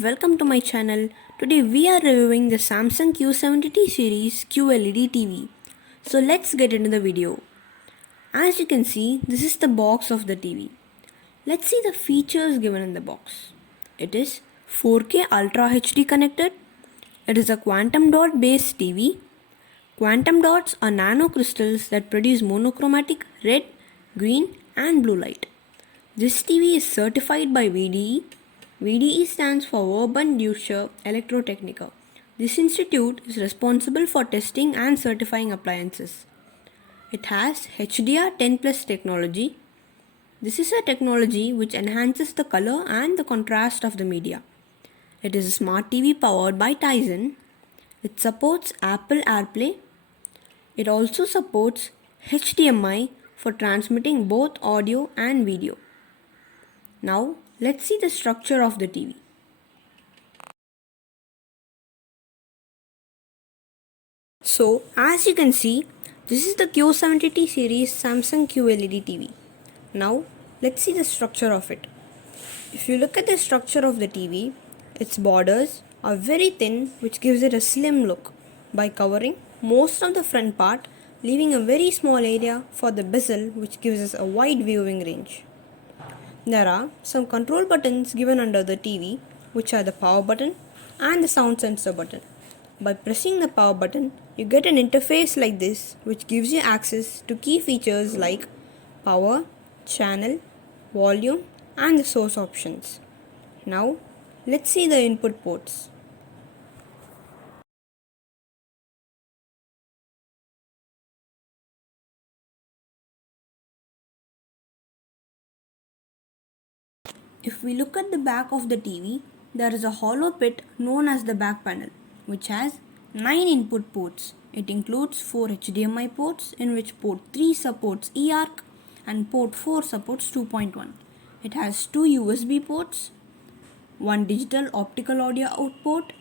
and welcome to my channel. Today we are reviewing the Samsung Q70T series QLED TV. So let's get into the video. As you can see, this is the box of the TV. Let's see the features given in the box. It is 4K Ultra HD connected. It is a quantum dot based TV. Quantum dots are nanocrystals that produce monochromatic red, green and blue light. This TV is certified by VDE. VDE stands for Urban Deutsche Elektrotechniker. This institute is responsible for testing and certifying appliances. It has HDR10 Plus technology. This is a technology which enhances the color and the contrast of the media. It is a smart TV powered by Tizen. It supports Apple AirPlay. It also supports HDMI for transmitting both audio and video. Now, let's see the structure of the TV. So, as you can see, this is the Q70T series Samsung QLED TV. Now, let's see the structure of it. If you look at the structure of the TV, its borders are very thin, which gives it a slim look by covering most of the front part, leaving a very small area for the bezel, which gives us a wide viewing range. There are some control buttons given under the TV, which are the power button and the sound sensor button. By pressing the power button, you get an interface like this, which gives you access to key features like power, channel, volume and the source options. Now, let's see the input ports. If we look at the back of the TV, there is a hollow pit known as the back panel, which has 9 input ports. It includes 4 HDMI ports, in which port 3 supports eARC and port 4 supports 2.1. It has 2 USB ports, 1 digital optical audio out port,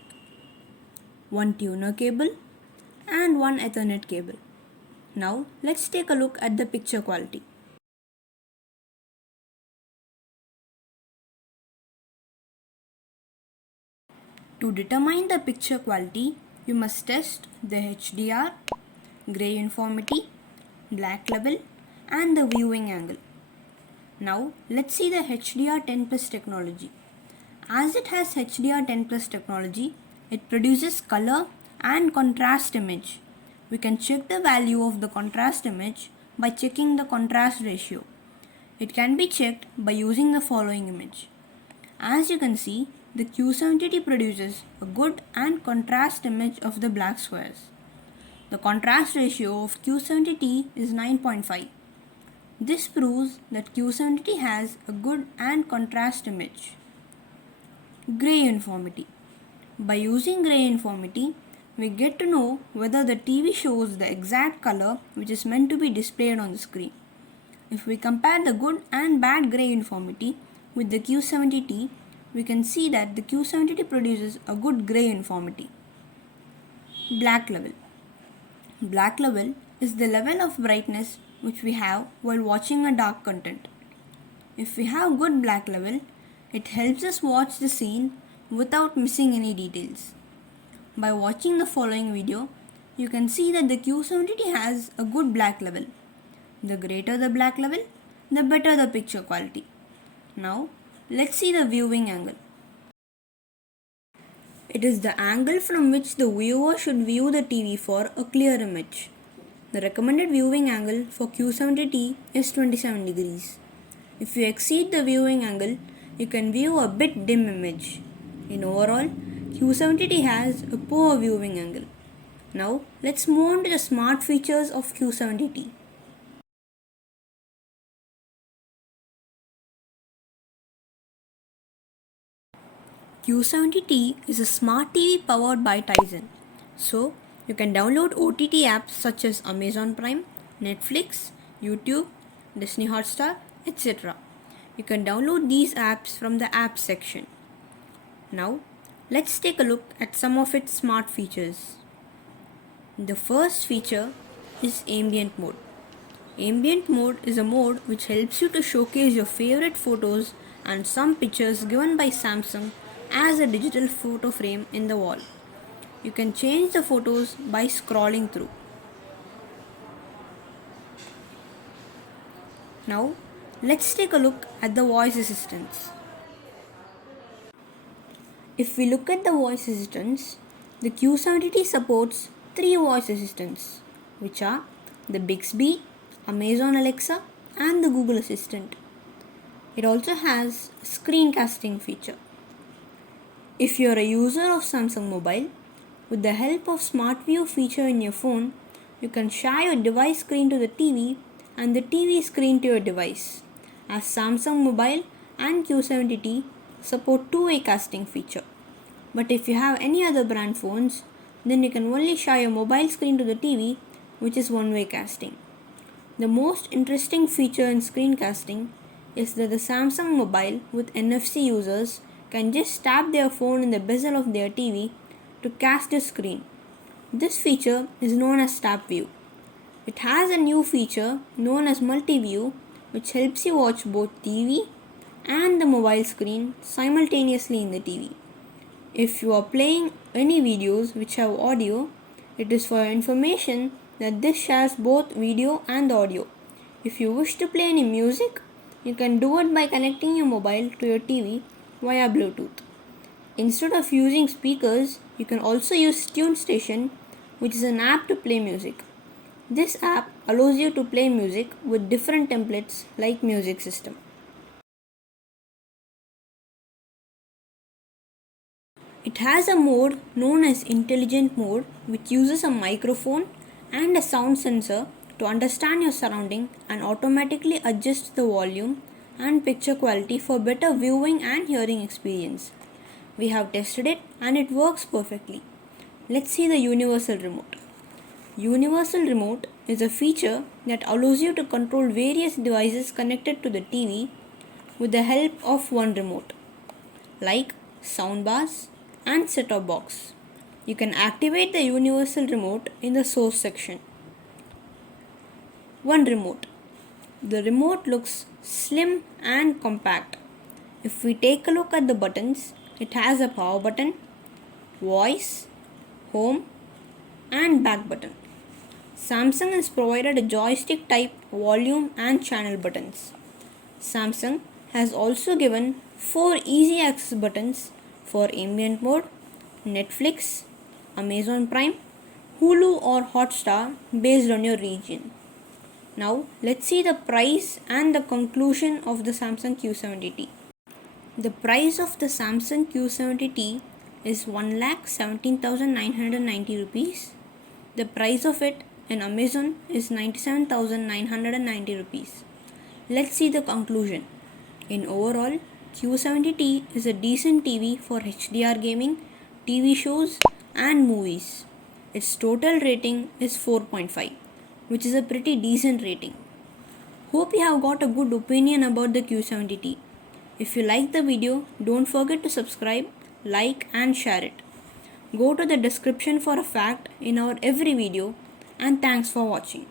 1 tuner cable and 1 Ethernet cable. Now let's take a look at the picture quality. To determine the picture quality, you must test the HDR, gray uniformity, black level and the viewing angle. Now let's see the HDR10 Plus technology. As it has HDR10 Plus technology, it produces color and contrast image. We can check the value of the contrast image by checking the contrast ratio. It can be checked by using the following image. As you can see, the Q70T produces a good and contrast image of the black squares. The contrast ratio of Q70T is 9.5. This proves that Q70T has a good and contrast image. Gray uniformity. By using gray uniformity, we get to know whether the TV shows the exact color which is meant to be displayed on the screen. If we compare the good and bad gray uniformity with the Q70T, we can see that the Q70T produces a good gray uniformity. Black level. Black level is the level of brightness which we have while watching a dark content. If we have good black level, it helps us watch the scene without missing any details. By watching the following video, you can see that the Q70T has a good black level. The greater the black level, the better the picture quality. Now, let's see the viewing angle. It is the angle from which the viewer should view the TV for a clear image. The recommended viewing angle for Q70T is 27 degrees. If you exceed the viewing angle, you can view a bit dim image. In overall, Q70T has a poor viewing angle. Now, let's move on to the smart features of Q70T. Q70T is a smart TV powered by Tizen. So, you can download OTT apps such as Amazon Prime, Netflix, YouTube, Disney Hotstar, etc. You can download these apps from the apps section. Now, let's take a look at some of its smart features. The first feature is Ambient mode. Ambient mode is a mode which helps you to showcase your favorite photos and some pictures given by Samsung as a digital photo frame in the wall. You can change the photos by scrolling through. Now, let's take a look at the voice assistants. If we look at the voice assistants, the Q70T supports 3 voice assistants, which are the Bixby, Amazon Alexa, and the Google Assistant. It also has a screencasting feature. If you are a user of Samsung Mobile, with the help of Smart View feature in your phone, you can share your device screen to the TV and the TV screen to your device, as Samsung Mobile and Q70T support two-way casting feature. But if you have any other brand phones, then you can only share your mobile screen to the TV, which is one-way casting. The most interesting feature in screencasting is that the Samsung Mobile with NFC users can just tap their phone in the bezel of their TV to cast the screen. This feature is known as Tap View. It has a new feature known as Multi-View, which helps you watch both TV and the mobile screen simultaneously in the TV. If you are playing any videos which have audio, it is for your information that this shares both video and audio. If you wish to play any music, you can do it by connecting your mobile to your TV via Bluetooth. Instead of using speakers, you can also use TuneStation, which is an app to play music. This app allows you to play music with different templates like music system. It has a mode known as Intelligent Mode, which uses a microphone and a sound sensor to understand your surrounding and automatically adjust the volume and picture quality for better viewing and hearing experience. We have tested it and it works perfectly. Let's see the Universal Remote. Universal Remote is a feature that allows you to control various devices connected to the TV with the help of one remote, like soundbars and set-top box. You can activate the Universal Remote in the source section. One remote. The remote looks slim and compact. If we take a look at the buttons, it has a power button, voice, home, and back button. Samsung has provided a joystick type volume and channel buttons. Samsung has also given 4 easy access buttons for ambient mode, Netflix, Amazon Prime, Hulu or Hotstar based on your region. Now let's see the price and the conclusion of the Samsung Q70T. The price of the Samsung Q70T is 1,17,990 rupees. The price of it in Amazon is 97,990 rupees. Let's see the conclusion. In overall, Q70T is a decent TV for HDR gaming, TV shows and movies. Its total rating is 4.5, which is a pretty decent rating. Hope you have got a good opinion about the Q70T. If you like the video, don't forget to subscribe, like and share it. Go to the description for a fact in our every video, and thanks for watching.